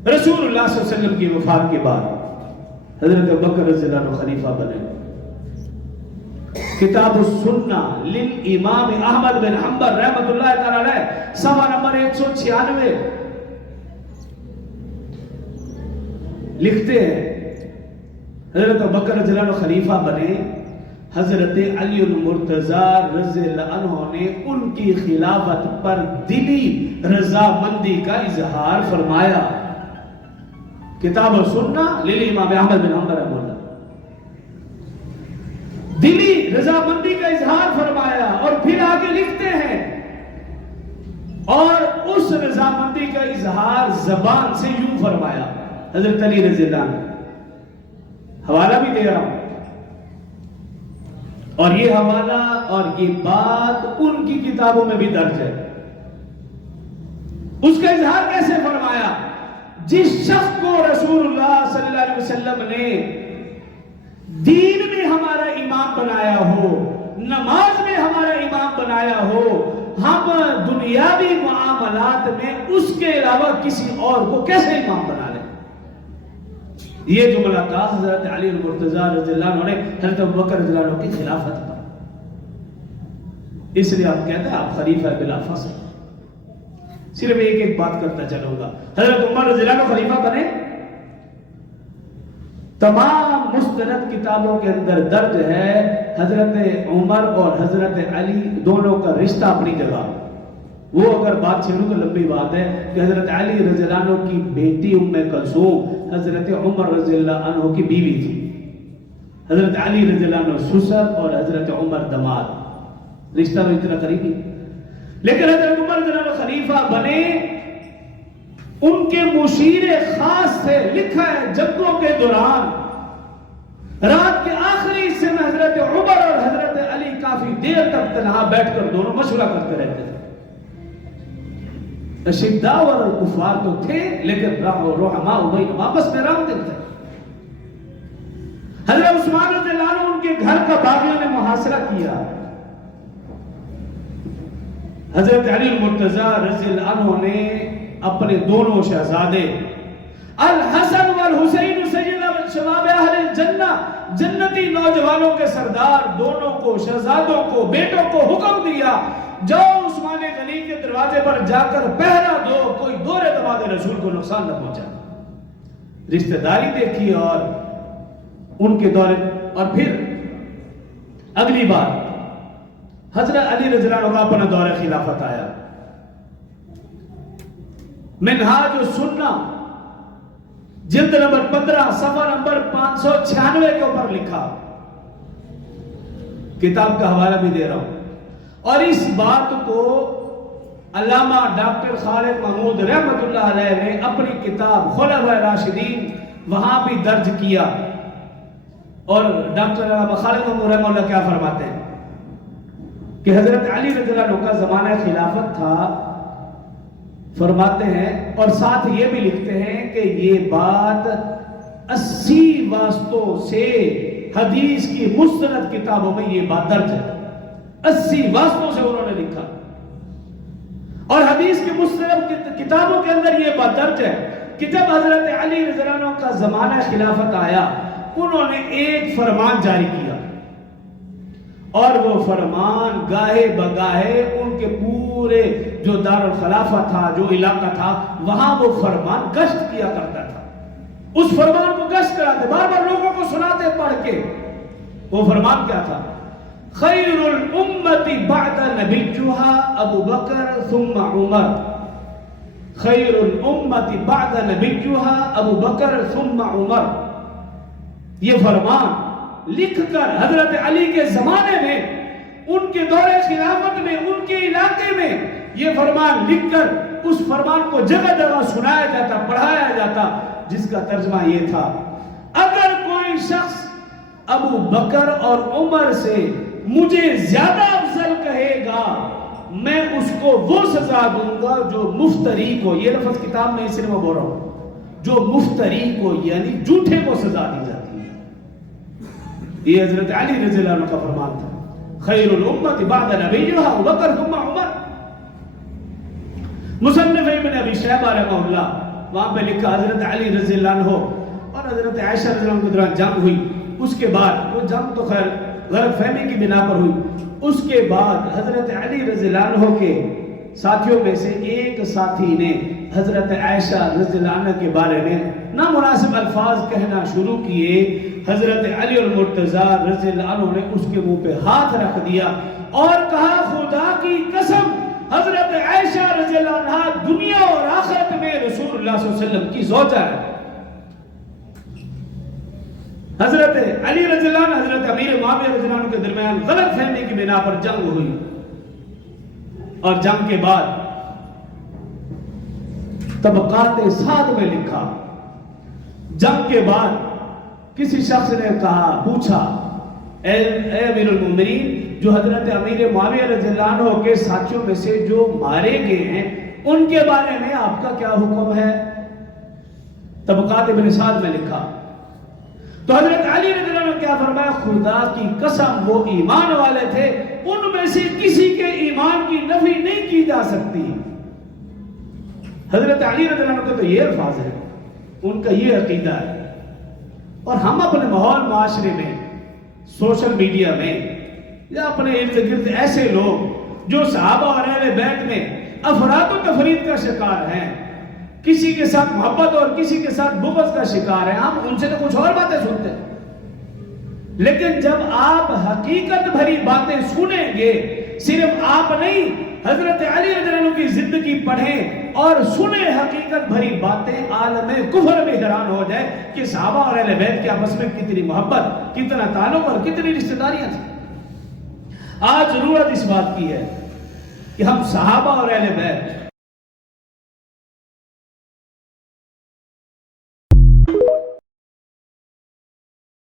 رسول اللہ صلی اللہ علیہ وسلم کی وفات کے بعد حضرت ابوبکر رضی اللہ عنہ خلیفہ بنے. کتاب السنہ للامام احمد بن حنبل رحمۃ اللہ تعالی علیہ صفحہ نمبر 196 لکھتے ہیں حضرت ابوبکر رضی اللہ عنہ خلیفہ بنے. حضرت علی المرتضی رضی اللہ عنہ نے ان کی خلافت پر دلی رضامندی کا اظہار فرمایا. کتاب السنہ للامام احمد بن حنبل رحمہ اللہ، دلی رضامندی کا اظہار فرمایا. اور پھر آگے لکھتے ہیں اور اس رضامندی کا اظہار زبان سے یوں فرمایا. حضرت علی رضی اللہ عنہ، حوالہ بھی دے رہا ہوں، اور یہ حوالہ اور یہ بات ان کی کتابوں میں بھی درج ہے. اس کا اظہار کیسے فرمایا؟ جس شخص کو رسول اللہ صلی اللہ علیہ وسلم نے دین میں ہمارا امام بنایا ہو، نماز میں ہمارا امام بنایا ہو، ہم دنیاوی معاملات میں اس کے علاوہ کسی اور کو کیسے امام بنا لیں؟ یہ جملہ کہا حضرت علی المرتضی رضی اللہ عنہ نے حضرت ابوبکر رضی اللہ عنہ کی خلافت پر. اس لیے آپ کہتے ہیں آپ خلیفہ بلا فصل. صرف ایک بات کرتا چلوں گا. حضرت عمر رضی اللہ عنہ خلیفہ بنے. تمام مستند کتابوں کے اندر درج ہے حضرت عمر اور حضرت علی دونوں کا رشتہ اپنی جگہ. وہ اگر بات چھیڑوں تو لمبی بات ہے کہ حضرت علی رضی اللہ عنہ کی بیٹی ام کلثوم حضرت عمر رضی اللہ عنہ کی بیوی تھی. حضرت علی رضی اللہ عنہ سسر اور حضرت عمر دماد. رشتہ تو اتنا قریبی. لیکن حضرت عمر رضی اللہ عنہ خلیفہ بنے، ان کے مشیر خاص سے لکھا ہے جنگوں کے دوران رات کے آخری حصے میں حضرت عمر اور حضرت علی کافی دیر تک تنہا بیٹھ کر دونوں مشورہ کرتے رہتے تھے. اشداء اور کفار تو تھے لیکن رحماء بینہم آپس میں رام دل تھے. حضرت عثمان رضی اللہ عنہ ان کے گھر کا باغیوں نے محاصرہ کیا. حضرت علی المرتضی رضی اللہ عنہ نے اپنے دونوں شہزادے الحسن والحسین سید شباب اہل الجنہ، جنتی نوجوانوں کے سردار، دونوں کو شہزادوں کو بیٹوں کو حکم دیا جاؤ عثمان غنی کے دروازے پر جا کر پہرا دو، کوئی دور دماد رسول کو نقصان نہ پہنچا. رشتہ داری دیکھی اور ان کے دورے. اور پھر اگلی بار حضرت علی رضی اللہ عنہ کا اپنا دور خلافت آیا. منہاج السنہ جلد نمبر 15 صفحہ نمبر 596 کے اوپر لکھا. کتاب کا حوالہ بھی دے رہا ہوں. اور اس بات کو علامہ ڈاکٹر خالد محمود رحمۃ اللہ علیہ نے اپنی کتاب خلفاء راشدین وہاں بھی درج کیا. اور ڈاکٹر علامہ خالد محمود رحمۃ اللہ کیا فرماتے ہیں کہ حضرت علی رضی اللہ عنہ کا زمانہ خلافت تھا. فرماتے ہیں اور ساتھ یہ بھی لکھتے ہیں کہ یہ بات 80 واسطوں سے حدیث کی مستند کتابوں میں یہ بات درج ہے. 80 واسطوں سے انہوں نے لکھا اور حدیث کی مستند کتابوں کے اندر یہ بات درج ہے کہ جب حضرت علی رضی اللہ عنہ کا زمانہ خلافت آیا انہوں نے ایک فرمان جاری کیا اور وہ فرمان گاہے بگاہے ان کے پورے جو دارالخلافہ تھا، جو علاقہ تھا، وہاں وہ فرمان گشت کیا کرتا تھا. اس فرمان کو گشت کراتے، بار بار لوگوں کو سناتے پڑھ کے. وہ فرمان کیا تھا؟ خیر الامت بعد نبیها ابو بکر ثم عمر. خیر الامت بعد نبیها ابو بکر ثم عمر. یہ فرمان لکھ کر حضرت علی کے زمانے میں، ان کے دور خلافت میں، ان کے علاقے میں یہ فرمان لکھ کر اس فرمان کو جگہ جگہ سنایا جاتا، پڑھایا جاتا، جس کا ترجمہ یہ تھا اگر کوئی شخص ابو بکر اور عمر سے مجھے زیادہ افضل کہے گا میں اس کو وہ سزا دوں گا جو مفتری کو، یہ لفظ کتاب میں اس لیے میں بول رہا ہوں، جو مفتری کو یعنی جھوٹے کو سزا دی جاتی ہے. یہ حضرت علی رضی اللہ عنہ کا فرمان تھا. خیر الامت بعد نبیها ابو بکر ثم عمر. مصنف ابن ابی شیبہ رحمہ اللہ وہاں پہ لکھا حضرت علی رضی اللہ عنہ اور حضرت عائشہ رضی اللہ عنہ کے دوران جنگ ہوئی. اس کے بعد وہ جنگ تو خیر غلط فہمی کی بنا پر ہوئی. اس کے بعد حضرت علی رضی اللہ عنہ کے ساتھیوں میں سے ایک ساتھی نے حضرت عائشہ رضی اللہ عنہ کے بارے میں نامناسب الفاظ کہنا شروع کیے. حضرت علی المرتضی رضی اللہ عنہ نے اس کے منہ پہ ہاتھ رکھ دیا اور کہا خدا کی قسم حضرت عائشہ رضی اللہ عنہ دنیا اور آخرت میں رسول اللہ صلی اللہ علیہ وسلم کی زوجہ ہے. حضرت علی رضی اللہ عنہ حضرت امیر معاویہ رضی اللہ عنہ کے درمیان غلط فہمی کی بنا پر جنگ ہوئی اور جنگ کے بعد طبقات سعد میں لکھا جنگ کے بعد کسی شخص نے کہا پوچھا اے امیر المومنین جو حضرت امیر معاویہ رضی اللہ عنہ کے ساتھیوں میں سے جو مارے گئے ہیں ان کے بارے میں آپ کا کیا حکم ہے؟ طبقات ابن سعد میں لکھا تو حضرت علی رضی اللہ عنہ کیا فرمایا خدا کی قسم وہ ایمان والے تھے ان میں سے کسی کے ایمان کی نفی نہیں کی جا سکتی. حضرت علی رضی اللہ عنہ کے تو یہ الفاظ ہے ان کا یہ عقیدہ ہے. اور ہم اپنے ماحول معاشرے میں سوشل میڈیا میں یا اپنے ارد گرد ایسے لوگ جو صحابہ اور اہل بیت میں افراد و تفرید کا شکار ہیں کسی کے ساتھ محبت اور کسی کے ساتھ بغض کا شکار ہے ہم ان سے تو کچھ اور باتیں سنتے ہیں. لیکن جب آپ حقیقت بھری باتیں سنیں گے صرف آپ نہیں حضرت علی رضی اللہ عنہ کی زندگی پڑھیں اور سنیں حقیقت بھری باتیں عالم کفر میں حیران ہو جائے کہ صحابہ اور اہل بیت کے آپس میں کتنی محبت کتنا تعلق اور کتنی رشتہ داریاں تھیں. آج ضرورت اس بات کی ہے کہ ہم صحابہ اور اہل بیت